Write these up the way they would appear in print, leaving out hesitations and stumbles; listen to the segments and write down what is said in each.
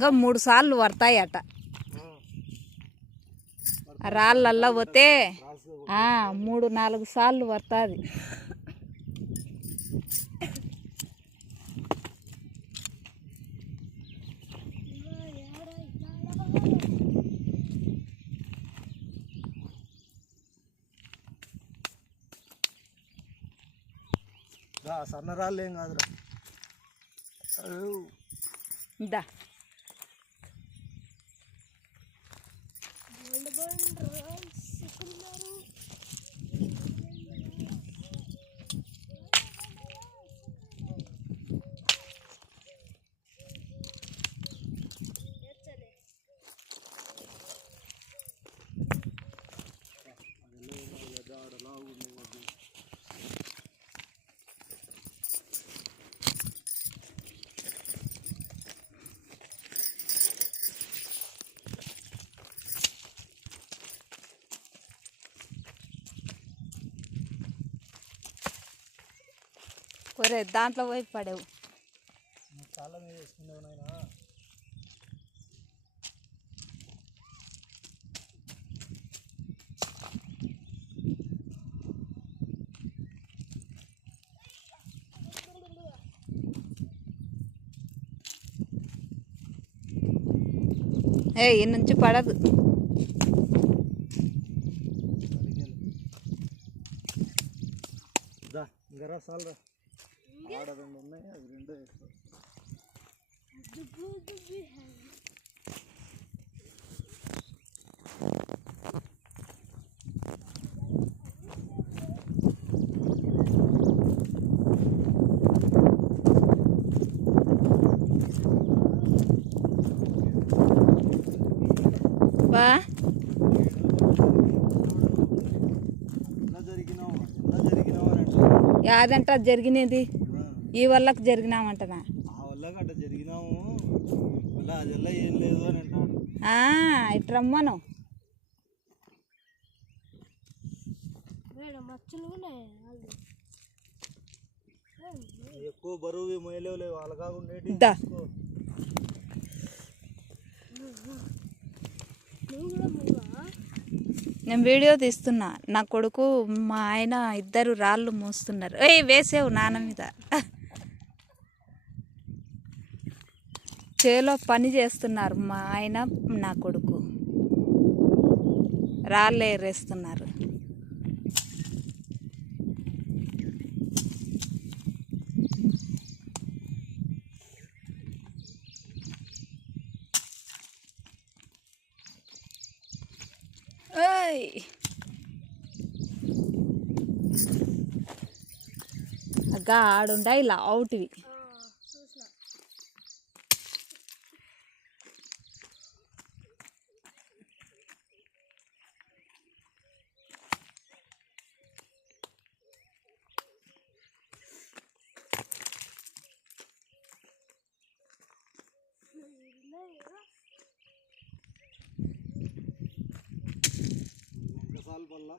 ఇంకా 3 సార్లు పడతాయట రాళ్ళల్లో పోతే 3-4 సార్లు పడుతుంది. సన్నరాళ్ళు ఏం కాదురా. దా ఒరే దాంట్లో పోయి పడేవు. చాలా మీద వేసుకునేవు నాయనా. ఈ నుంచి పడదు. ఇంకా రసాలు ఆడ 2 ఉన్నాయి, అవి 2 వేసుకో. బా యాదంట జరిగినది ఈ వల్లకు జరిగినామంటనా? ఆ వల్లకి అట్లా జరిగినాము, అదెల్లా ఏం లేదు అని అంటాడు. ఇటు రమ్మను. ఎక్కువ బరువు మొయ్యలేవు వాళ్ళ కాకుండా నేను వీడియో తీస్తున్నా. నా కొడుకు మా ఆయన ఇద్దరు రాళ్ళు మోస్తున్నారు. వేసేవు నాన్న మీద. చేలో పని చేస్తున్నారు మా ఆయన నా కొడుకు, రాళ్ళు ఏరేస్తున్నారు. అగ్గా ఆడుండా ఇలా అవుటివి.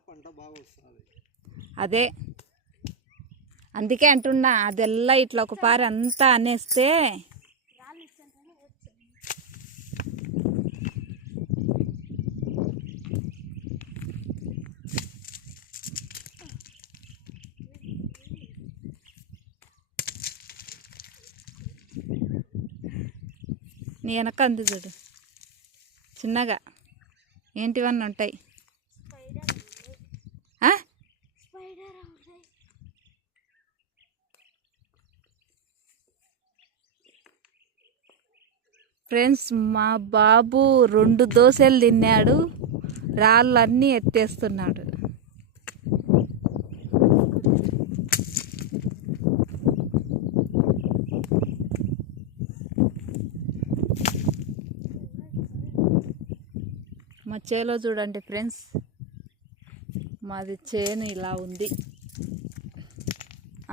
పంట బాగా వస్తుంది. అదే అందుకే అంటున్నా, అదెల్లా ఇట్లా ఒక పారి అంతా అనేస్తే నీ వెనక అంది చూడు చిన్నగా ఏంటివన్నీ ఉంటాయి. ఫ్రెండ్స్, మా బాబు 2 దోశలు తిన్నాడు, రాళ్ళన్నీ ఎత్తేస్తున్నాడు. మా చేలో చూడండి ఫ్రెండ్స్, మాది చేను ఇలా ఉంది,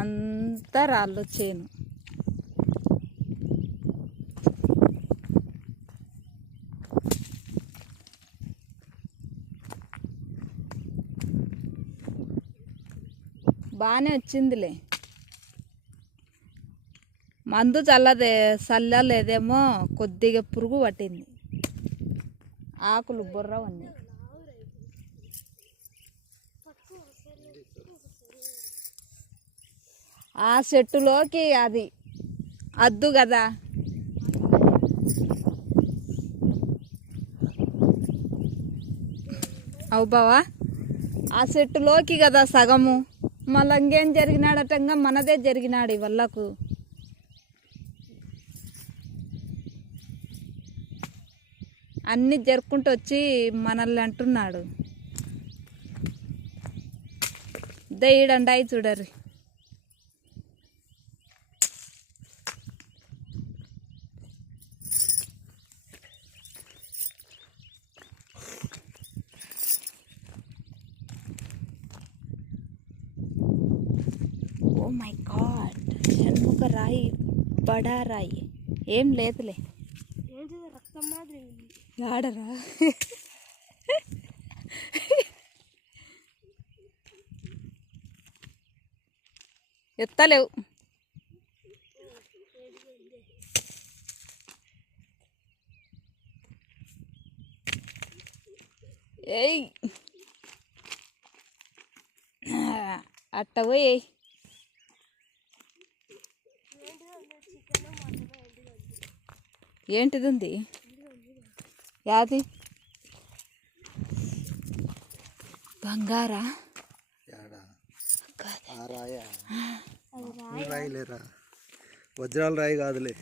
అంతా రాళ్ళు చేను. బాగానే వచ్చిందిలే. మందు చల్లలేదేమో, కొద్దిగా పురుగు పట్టింది. ఆకులు బుర్ర ఉన్నాయి. ఆ చెట్టులోకి అది అద్దు కదా. అవు బావా, ఆ చెట్టులోకి కదా సగము. మళ్ళీ ఇంకేం జరిగినాడటంగా మనదే జరిగినాడు ఈ వల్లకు. అన్నీ జరుపుకుంటూ వచ్చి మనల్ని అంటున్నాడు. దయ్యడండి అయి చూడరు. ఓ మై గాడ్, షణ్ముఖ రాయి, బడా రాయి. ఏం లేదులే. ఆడరా ఎత్తలేవు. ఏయ్ అట్ట పోయి ఏంటిది ఉంది? యాది బంగారా? రాయిలేరా, వజ్రాల రాయి కాదులే.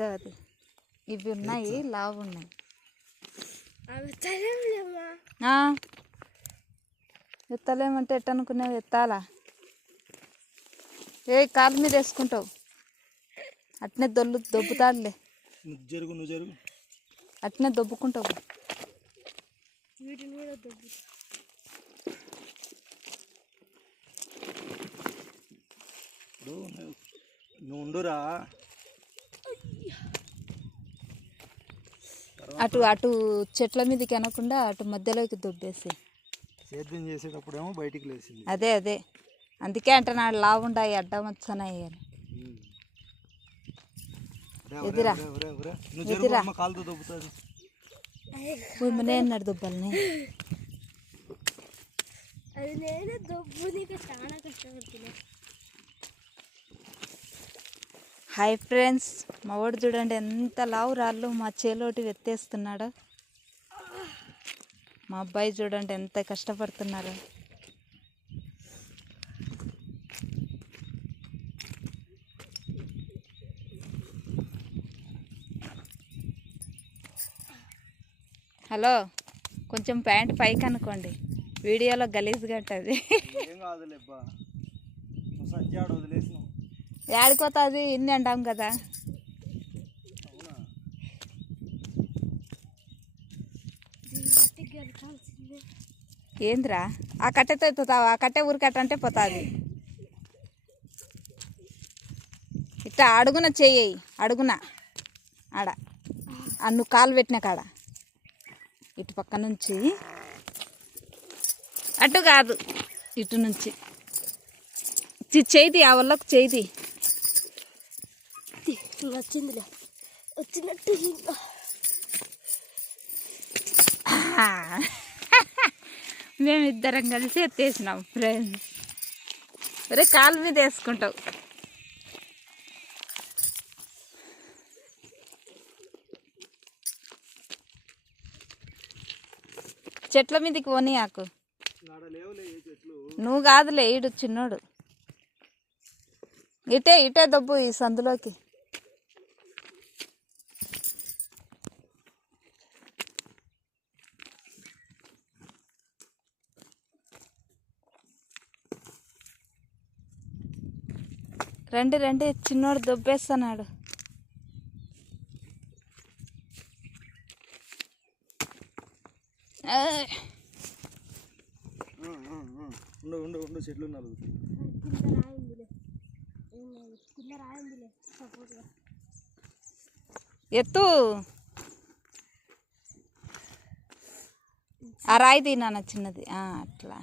కాదు, ఇవి ఉన్నాయి, లావు ఉన్నాయి. ఎత్తలేమంటే ఎట్టనుకునేవి? ఎత్తాలా? ఏ కాలు మీద వేసుకుంటావు? అట్నే దొబ్బుతాడులే. నువ్వు జరుగు. అట్నే దొబ్బుకుంటావు. నువ్వు ఉండురా. అటు అటు చెట్ల మీదకి అనకుండా అటు మధ్యలోకి దొబ్బేసి సేద్యం చేసేటప్పుడేమో బయటికి లేచింది. అదే అందుకే అంటున్నాడు లావుండాయి, అడ్డం వచ్చాయి అని. ఎదిరా ఎదిరా కాలుతో దొబ్బుతుంది. నేన్నాడు దొబ్బల్ని. హాయ్ ఫ్రెండ్స్, మా వాడు చూడండి ఎంత లావు రాళ్ళు మా చేలోటి వెత్తేస్తున్నాడు. మా అబ్బాయి చూడండి ఎంత కష్టపడుతున్నారు. హలో, కొంచెం ప్యాంట్ పైకి అనుకోండి, వీడియోలో గలీజ్గా ఉంటుంది. ఏడిపోతుంది ఇన్ని అంటాం కదా. ఏంద్రా ఆ కట్టెతో ఎత్తుతావు? ఆ కట్టె ఊరికట్ట అంటే పోతుంది. ఇట్లా అడుగున చెయ్యి, అడుగున ఆడ నువ్వు కాలు పెట్టిన కాడ ఇటు పక్క నుంచి, అటు కాదు ఇటు నుంచి చేయి. ఆ వల్లకు చేయి వచ్చిందిలే, వచ్చినట్టు. మేమిద్దరం కలిసి ఎత్తేసినాం ఫ్రెండ్స్. ఒరే కాలు మీద వేసుకుంటావు. చెట్ల మీదకి పోనీ ఆకు. నువ్వు కాదులే, ఈడు చిన్నోడు. ఇటే దొబ్బు ఈ సందులోకి. రండి, చిన్నోడు దొబ్బేస్తున్నాడు. ఉండు చెట్లు నలుగు. ఎత్తు ఆ రాయి తిన్నాను చిన్నది. అట్లా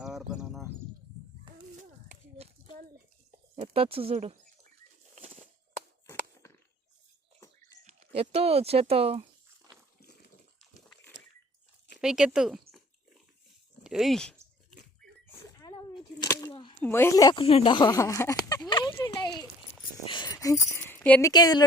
జాగ్రత్త నాన్న. ఎత్తొచ్చు చూడు, ఎత్తు చేతో పైకెత్తు. మొయ్య లేకుండా ఎన్ని కేజీలు